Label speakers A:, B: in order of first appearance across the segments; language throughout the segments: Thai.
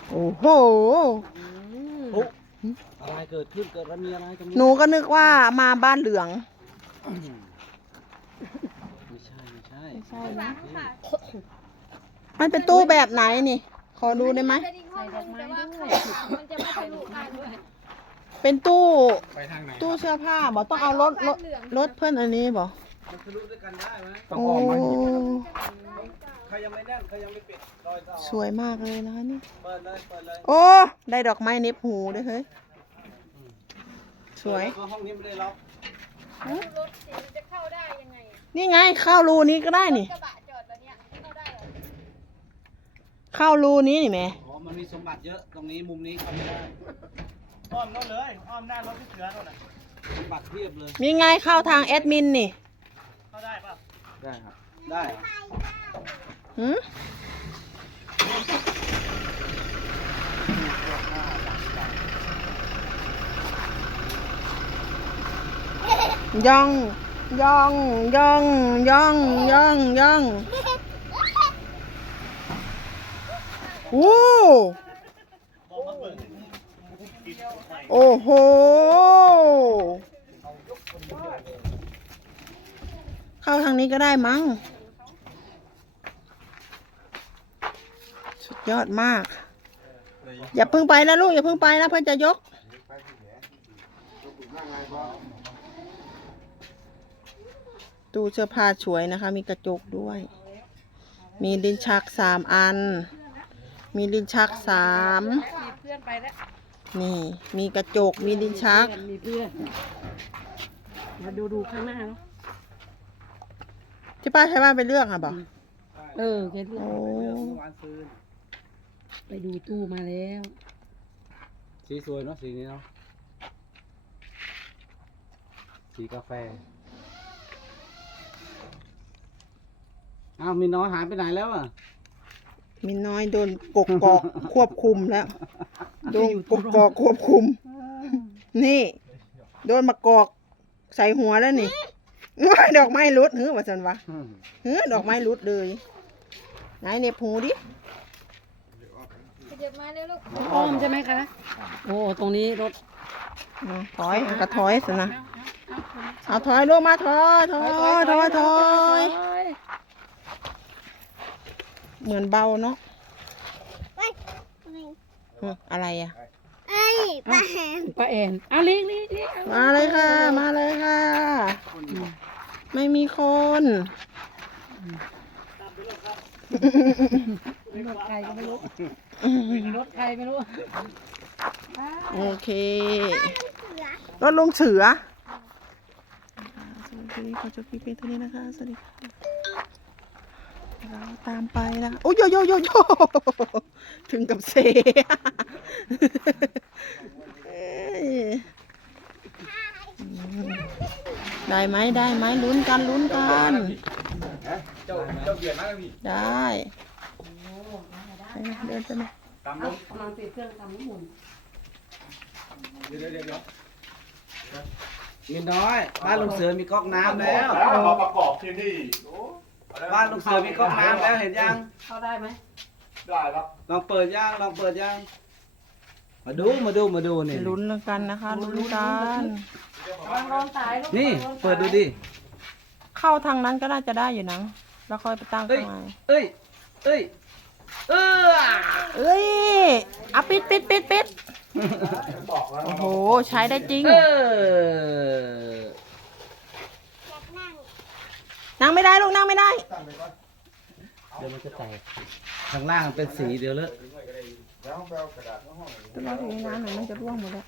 A: โอ้โห
B: อะไรเกิดขึ้นเกิดมีอะไรตรงนี้
A: หนูก็นึกว่ามาบ้านเหลือง
B: ไม่ใช่
A: ไม่ใช่นะมันเป็นตู้แบบไหนนี่ ขอดูได้ไหมเป็นตู้ตู้เสื้อผ้าบอกต้องเอารถเพื่อนอันนี้บอก
B: มันทะลุด้วยกันได้ไหม
A: โอ้
B: ใครยังไม่แน่นใครยังไม่ปิดรอยต่อ
A: สวยมากเลยนะคะนี่
B: เปิดเลย
A: โอ้ได้ดอกไม้เน็บหูด้วยเฮ้ยสวย
B: ห้องนี้ไม่ได้ล็อก
C: รถสิมันจะเข้าได้ยังไง
A: นี่ไงเข้ารูนี้ก็ได้นี่
C: กระบะจอดแบบเนี้ยเข้าได้เหรอ
A: เข้ารูนี้นี่แม่
B: อ๋อมันมีสมบัติเยอะตรงนี้มุมนี้เข้าไม่ได้
D: อ้อมนั่นเลยอ้อมหน้ารถพี่เสือนั่นน่ะ
B: สมบัติเพียบเลย
A: มีไงเข้าทางแอดมินนี่
D: เข้าได้ป่ะ
B: ได้ครับได้ครับ
A: หืมย่องย่องย่องย่องย่องย่องโอ้โอ้โหเข้าทางนี้ก็ได้มั้งสุดยอดมาก อย่าเพิ่งไปนะลูกอย่าเพิ่งไปนะเพื่อนจะยกตู้เสื้อผ้าสวยนะคะมีกระจกด้วยมีลิ้นชัก3 อันมีลิ้นชัก3
C: มีเพื่อนไปแล้ว
A: นี่มีกระจกมีลิ้นชัก
C: มีเพื่อนมาดูข้างหน้าเนาะ
A: ที่ป้าใช้บ้านไปเลือกอ่ะบอก
C: แค่เพื่อน
A: โอ้
B: เมื่อวานซื้อ
C: ไปดูตู้มาแล้ว
B: สีสวยเนาะสีนี้เนาะสีกาแฟอ้าวมีน้อยหายไปไหนแล้วอ่ะ
A: มีน้อยโดนกกอกควบคุมแล้วโดนกกอกควบคุม นี่โดนมากอกใส่หัวแล้วนี่ว้ายดอกไม้รุดเฮ้ยว่าสันวะเฮ้ยดอกไม้รุดเลยไหนเน็บหูดิ
C: เดี๋ยวมาเร็วลูก
E: อ้อมใช่ไหมคะ โอ้ ตรงนี้รถ
A: ถอยกระถอยสินะเอาถอยลูกมาถอยเหมือนเบาเนาะอะไรอ่ะ
E: ป้าแอนเอาลิง
A: มาเลยค่ะ มาเลยค่ะ ไม่มีคน
E: รถใครก็ไม่รู้ รถใครไม่รู้
A: โอเครถลุงเสือสวัสดีขอจบคลิปเพียงเท่านี้นะคะ สวัสดีค่ะเราตามไปนะโอ้ยโยถึงกับเซได้ไหมลุ้นกัน
D: เจ้าเบียดมากพี่
A: ได้ไปไหมเดินไปไหม
D: ตามลง
E: กำลังติดเครื่องทำน้ำมัน
D: เดี๋ยว
B: มีน้อยบ้านลุงเสือมีก๊อกน้ำแล้ว
D: มาประกอบที่นี่
B: บ้านลุงเสือมีก๊อกน้ำแล้วเห็นยัง
E: เข้าได้ไหม
D: ได้แล้ว
B: ลองเปิดย่างมาดูนี่
A: ลุ้นกันนะคะลุ้นกัน
E: กำลังร้อนตายลูก
B: นี่เปิดดูดิ
A: เข้าทางนั้นก็น่าจะได้อยู่นะแล้วค่อยไปตั้ง
B: เอ้ย
A: ข้างใน
B: เอ้ยเอ้ย
A: เอ้ยเอาปิดโอ้โหใช้ได้จริง นั่งไม่ได้ลูกนั่งไม่ได้
B: เดี๋ยวมันจะแตกข้างล่างมันเป็นสีเดี๋ยวเลอะ
A: ตัวเราทีน้ำหน่อยมันจะร่วงหมดแล้ว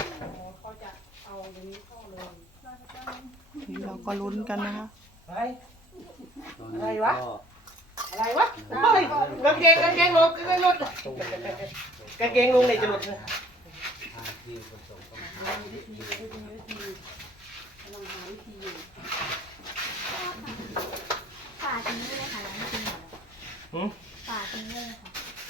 A: เราก็ลุ้นกันนะคะ
B: อะไรวะ
D: อะไรวะกางเกงลงกางเกงลงเลยจะหลุด
C: ฝาทิ้งเลยค่ะร้านจริงเหรอฝาทิ้งเลยค่ะ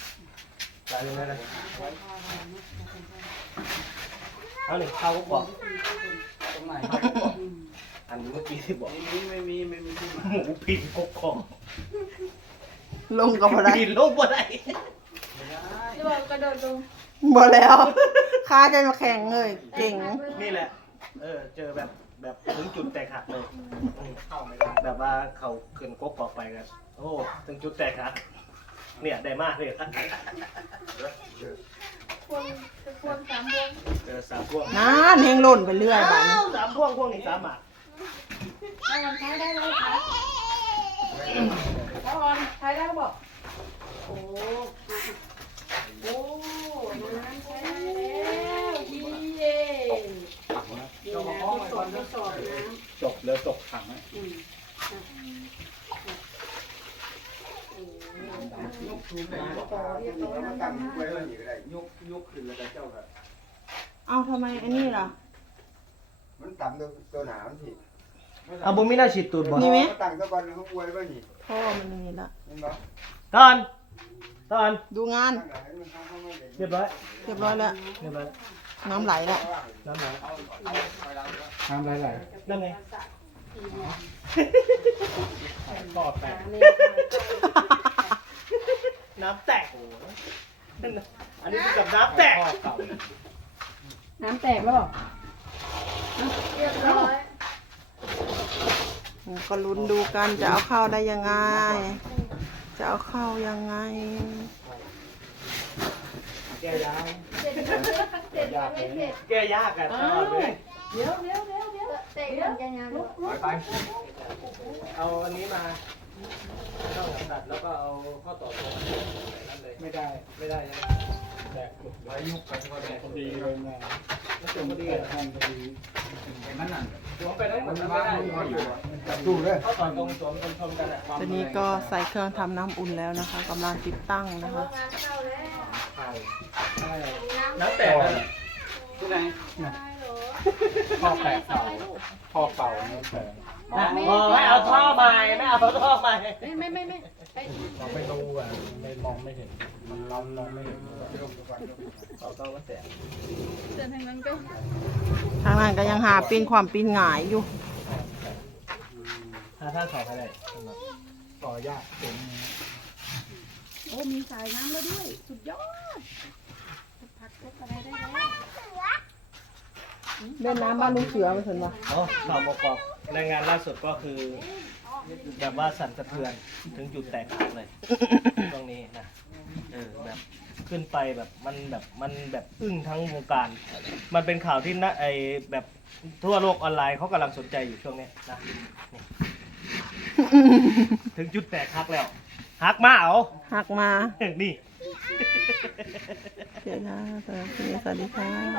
D: เอาหนึ่งเขาก็บอก
B: ตรงไหน
D: อันเมื่อกี้ที่บอก
B: ไม่มีที่มา
D: หมูปีนกบของ
A: ลงกับอะไร
D: ปีนลงบ่ได้
C: จะกระโดดลง
A: บ่แล้วค้าจะมาแข่งเลยเก่ง
F: นี่แหละ เจอแบบถึงจุดแตกหักเลยเข้าไม่ได้แบบว่าเขาขึ้นกกอกไปกัน โอ้ ถึงจุดแตกหัก เนี่ยได้มากเลย
C: ควงสามวง
F: เจอสามพวง
A: นั่นเฮงหล่นไปเรื่อยบ้าน
F: สามพวงพวงนี้3 บาท
C: เอาวันท้ายได้เลยค่ะ
E: แล้วออนใช้ได้บอกโอ้โอ้น้ำใช้ได้แล้วดีเย่ดีนะทดสอบน้ำ
B: จบแล้วตกถังไหม
G: ยกขึ้นแล้วก็เจ้าก็
A: เอาทำไมอันนี้ล่ะ
G: มันต่ำตัวหนามันสิ
F: เอาบุมิน่าฉีดตูดบ่
A: นี่ไหม
G: ตั้งตะกอนเขาอวยไว้นี่
A: พ่อมันนี่ละ
G: เห็นบ่
F: ตอน
A: ดูงาน
G: ตั้งหลายมันเขาไม่เห็น
F: เรียบร้อย
A: เรียบร้อยแล้ว
F: เรียบร้อย
A: น้ำไหลแล้ว
F: น้ำไหล
B: น้ำไหล
F: นั่นไงปอดแตกน้ำแตกโอ้อันนี้คือกับน้ำแตก
E: น้ำแตกแล้วบอก
C: เรียบร้อย
A: ก็ลุ้นดูกันจะเอาเข้าได้ยังไง จะเอาเข้ายังไง
F: แกยาก
C: เสร็จยังไม่เสร็จ
F: แกยากอะตลอดเลย
E: เดี๋ยว
C: เตะกันยังไงลูก
B: ไป
F: เอาอันนี้มาเข้าหลังตัดแล้วก็เอาข้อต่อตรงนั่นเลยไม่ได้ใช่ไหมแตก
B: ไว้ยุกไปก็ได้พอดีเลยนะ
F: แล้วจบพอดี
B: แห้งพอดีเห็นมันนั่น
F: สวมไปได้หม
B: มั
F: ด
B: น
F: มัน
B: ว่า
F: ไม่ได้
B: งอยู่ดูเลย
F: ข้อต่อตรงสวมชมกันอะ
A: ตอนนี้ก็ใส่เครื่องทำน้ำอุ่นแล้วนะคะกำลังติดตั้ง
C: แต่
A: นะ
C: ว่า
A: คะ
C: งานเข้าแล้ว
F: น้ำแตกแล้ว
B: ที่ไหน
C: เหรอ
B: พ่อแปะเป่าพ่อเป่าน้ำแปะ
F: ไม่เอาท่อใหม่ไม่เอาท่อใหม่
E: ไม่
B: เราไม่รู้อ่ะไม่มองไม่เห็นมันเรามองไม่เห็น
F: เอาท่อมาแตก
C: เดินทางนั้นก็
A: ทางนั้นก็ยังหาปีนความปีนหงายอยู่
F: ถ้าท่านสอบไปได้
B: ต่อยากเป็น
E: โอ้มีสายน้ำแล้วด้วยสุดยอด
C: พักก็อะไรได้แล้ว
A: เล่นน้ำบ้านลุงเสือมาสนวะ
F: อ๋อข่าวประกอบรายงานล่าสุดก็คือ แบบว่าสั่นสะเทือนถึงจุดแตกหักเลยตรงนี้นะแบบขึ้นไปแบบมันแบบอึ้งทั้งวงการ มันเป็นข่าวที่นะแบบทั่วโลกออนไลน์เขากำลังสนใจอยู่ช่วงนี้นะนี่ถึงจุดแตกหักแล้วหักมาเอา
A: หักมา
F: นี่
A: เดี๋ยวนะสวัสดีค่ะ